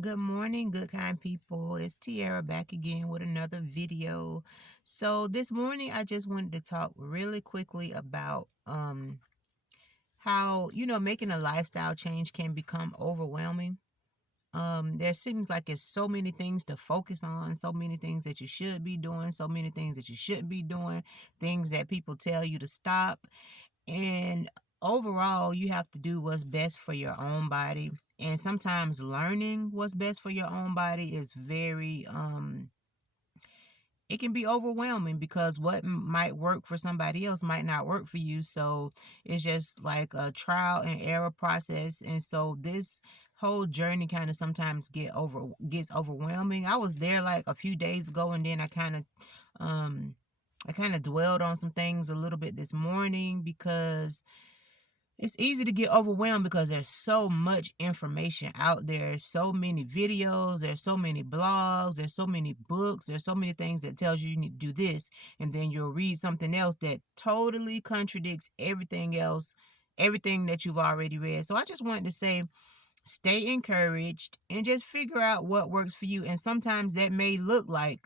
Good morning, good kind people. It's Tiara back again with another video. So this morning I just wanted to talk really quickly about how, making a lifestyle change can become overwhelming. There seems like there's so many things to focus on, so many things that you should be doing, so many things that you shouldn't be doing, things that people tell you to stop. And overall, you have to do what's best for your own body. And sometimes learning what's best for your own body is very it can be overwhelming because what might work for somebody else might not work for you. So it's just like a trial and error process. And so this whole journey kind of sometimes gets overwhelming. I was there like a few days ago, and then um I kind of dwelled on some things a little bit this morning because it's easy to get overwhelmed because there's so much information out there, so many videos, there's so many blogs, there's so many books, there's so many things that tells you need to do this, and then you'll read something else that totally contradicts everything else, everything that you've already read. So I just wanted to say, stay encouraged and just figure out what works for you. And sometimes that may look like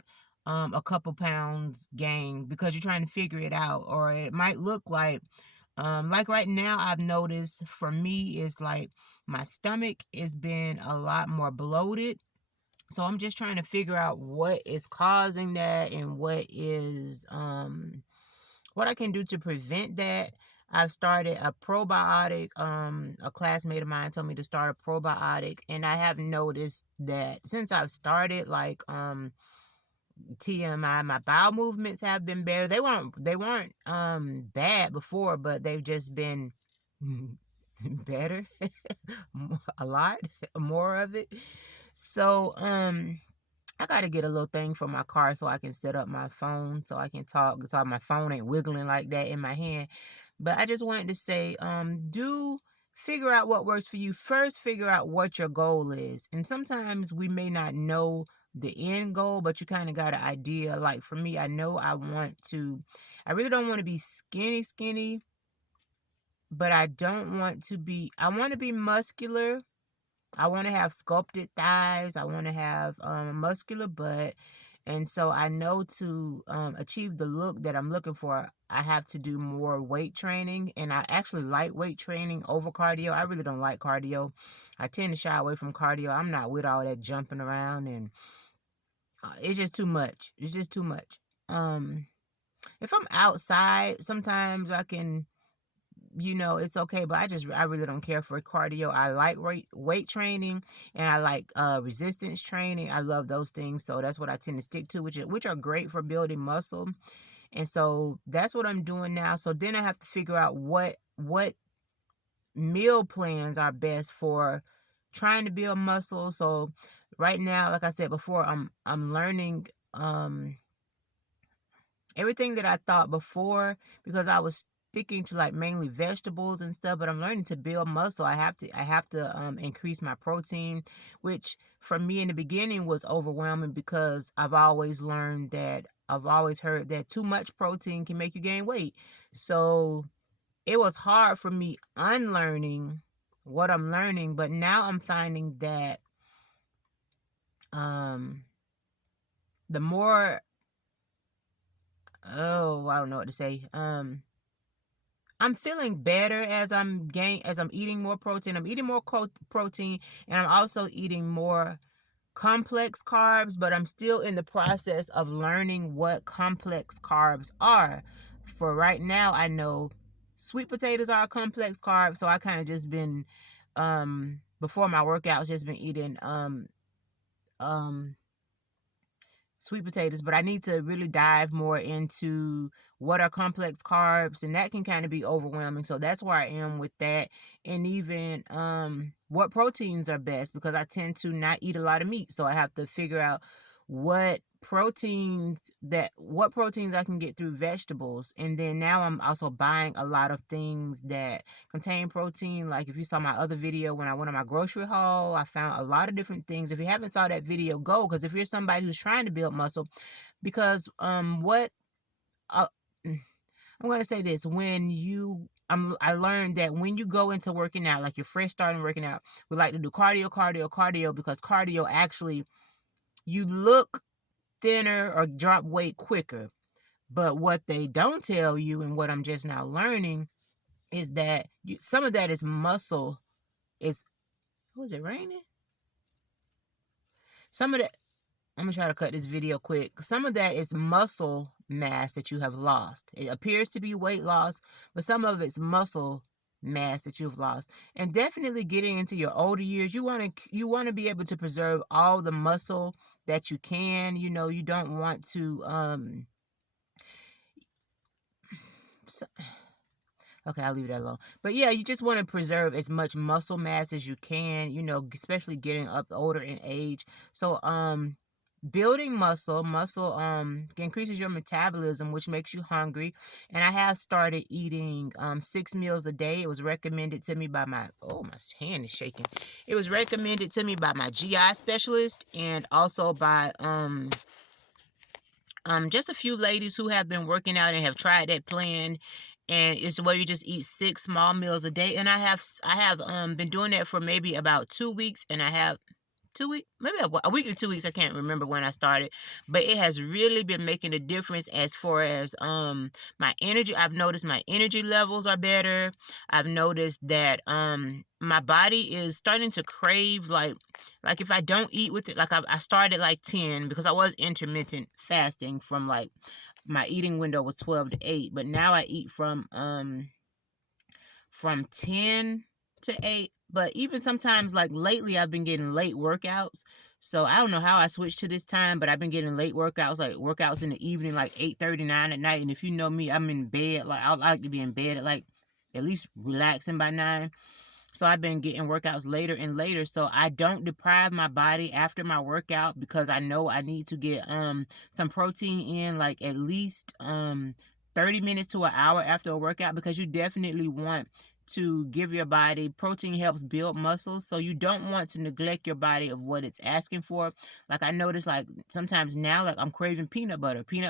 a couple pounds gain because you're trying to figure it out, or it might look like right now I've noticed for me is like my stomach has been a lot more bloated. So I'm just trying to figure out what is causing that and what I can do to prevent that. I've started a probiotic. A classmate of mine told me to start a probiotic, and I have noticed that since I've started, TMI, my bowel movements have been better. They weren't bad before, but they've just been better. A lot more of it. So I gotta get a little thing for my car so I can set up my phone so I can talk, so my phone ain't wiggling like that in my hand. But I just wanted to say, do figure out what works for you. First, figure out what your goal is. And sometimes we may not know the end goal, but you kind of got an idea. Like for me, I know I really don't want to be skinny, but I want to be muscular. I want to have sculpted thighs. I want to have a muscular butt. And so I know to achieve the look that I'm looking for, I have to do more weight training. And I actually like weight training over cardio. I really don't like cardio. I tend to shy away from cardio. I'm not with all that jumping around, and it's just too much. It's just too much. Um, if I'm outside, sometimes I can, it's okay, but I really don't care for cardio. I like weight training, and I like resistance training. I love those things, so that's what I tend to stick to, which are great for building muscle. And so that's what I'm doing now. So then I have to figure out what meal plans are best for trying to build muscle. So right now, like I said before, I'm learning everything that I thought before, because I was sticking to like mainly vegetables and stuff, but I'm learning to build muscle. I have to increase my protein, which for me in the beginning was overwhelming because I've always heard that too much protein can make you gain weight. So it was hard for me unlearning what I'm learning, but now I'm finding that um the more I don't know what to say. I'm feeling better as I'm eating more protein. I'm eating more protein, and I'm also eating more complex carbs, but I'm still in the process of learning what complex carbs are. For right now, I know sweet potatoes are a complex carb, so I kind of just been before my workouts just been eating um sweet potatoes, but I need to really dive more into what are complex carbs, and that can kind of be overwhelming. So that's where I am with that. And even what proteins are best, because I tend to not eat a lot of meat. So I have to figure out what proteins I can get through vegetables. And then now I'm also buying a lot of things that contain protein. Like if you saw my other video when I went on my grocery haul, I found a lot of different things. If you haven't saw that video, go, because if you're somebody who's trying to build muscle, because what uh, I'm gonna say this: I learned that when you go into working out, like you're fresh starting working out, we like to do cardio, cardio, cardio, because cardio actually you look thinner or drop weight quicker. But what they don't tell you, and what I'm just now learning, is that some of that is muscle. Is Was it raining? Some of that. I'm gonna try to cut this video quick. Some of that is muscle mass that you have lost. It appears to be weight loss, but some of it's muscle mass that you've lost. And definitely getting into your older years, you want to be able to preserve all the muscle that you can. You don't want to so, okay, I'll leave that alone. But yeah, you just want to preserve as much muscle mass as you can, especially getting up older in age. So building muscle increases your metabolism, which makes you hungry. And I have started eating 6 meals a day. It was recommended to me by my hand is shaking. It was recommended to me by my GI specialist, and also by just a few ladies who have been working out and have tried that plan. And it's where you just eat 6 small meals a day. And I have been doing that for maybe about 2 weeks, and I have 2 weeks, maybe a week to 2 weeks. I can't remember when I started, but it has really been making a difference as far as my energy. I've noticed my energy levels are better. I've noticed that my body is starting to crave, like if I don't eat with it, like I started like 10, because I was intermittent fasting from, like, my eating window was 12 to 8, but now I eat from 10 to 8. But even sometimes, like lately, I've been getting late workouts. So I don't know how I switched to this time, but I've been getting late workouts, like workouts in the evening, like 8:39 at night. And if you know me, I'm in bed. Like, I like to be in bed at, like, at least relaxing by 9. So I've been getting workouts later and later. So I don't deprive my body after my workout, because I know I need to get some protein in, like at least 30 minutes to an hour after a workout, because you definitely want to give your body protein. Helps build muscles, so you don't want to neglect your body of what it's asking for. Like, I notice, like, sometimes now, like, I'm craving peanut butter. Peanut